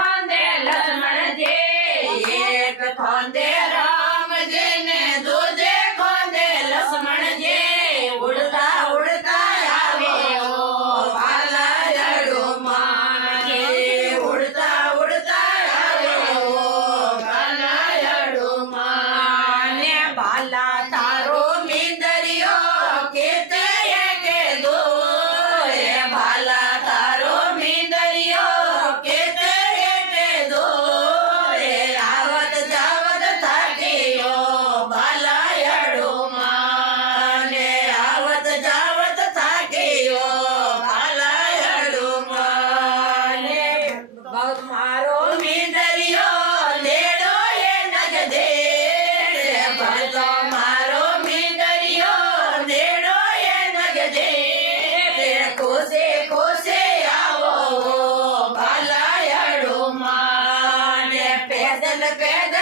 ખોંદે લક્ષ્મણજી એક ખોંદે રામજી ને દૂજે ખોંદે લક્ષ્મણજી ઉડતા ઉડતા આવ્યો બાલાયડુમાં ઉડતા ઉડતા આવ્યો બાલાયડુમાં ને બાલા તારો મીંદરિયો કેતે કીધું એ બાલા તારો મીંદરિયો કેતે કીધું એ આવત જાવત થાક્યો બાલાયડુમાં ને આવત જાવત થાક્યો બાલાયડુમાં ને મારો મીંદરિયો લેડો એ નજદે ભલો મારો મીંદરિયો લેડો એ નજદે ખુશે ખુશે આવો બાલાયડુમાં ને પેદલ પેદલ